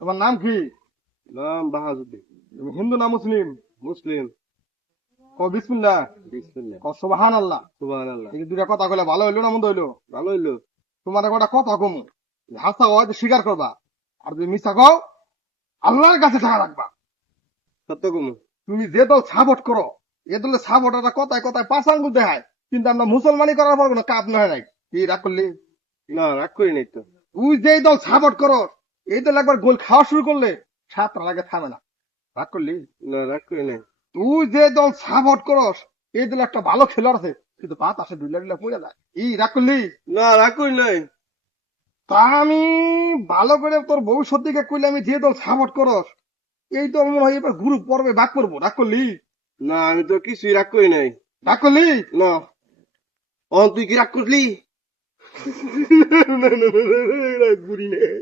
তোমার নাম কি? নাম বাহাজুদ্দিন। তুমি হিন্দু না মুসলিম? মুসলিম। ক বিসমিল্লাহ, বিসমিল্লাহ। ক সুবহানাল্লাহ। সুবহানাল্লাহ। এই যে দুইটা কথা কইলে ভালো হইলো না মন্দ হইলো? ভালো হইলো। তোমার একটা কথা কমু, হাসা হয় স্বীকার করবা, আর যদি মিথ্যা কও আল্লাহর কাছে টাকা রাখবা। সত্য কমু। তুমি যে দল সাপোর্ট করো, এ দলে সাপোর্ট একটা কথায় কথায় পাঁচ আঙ্গুল দেখায়, কিন্তু আমরা মুসলমানি করার পর কোনো কাপ নয় নাই। কি রাগ করলি? না, রাগ করি নাই তো। তুই যে দল সাপোর্ট করো, এই দল একবার গোল খাওয়া শুরু করলে সাতটা লাগে থামে না। রাগ করলি? না, রাগ করি নাই। তুই যে দল সাপোর্ট করস, এই দল একটা ভালো খেলোয়াড় আছে, কিন্তু পাত আসে দুইলা দুইলা পড়ে যায়। ই রাগ করলি? না, রাগ করি নাই। তা আমি ভালো করে তোর ভবিষ্যৎ দিকে কইলে, আমি যে দল সাপোর্ট করস, এই দল মনে হয় এবার গ্রুপ পর্বে ভাগ করবো। রাগ করলি? না, আমি তো কিছুই রাগ করি নাই। রাগ করলি? না। তুই কি রাগ করলি? না, না, না, না, রাগ করি নাই।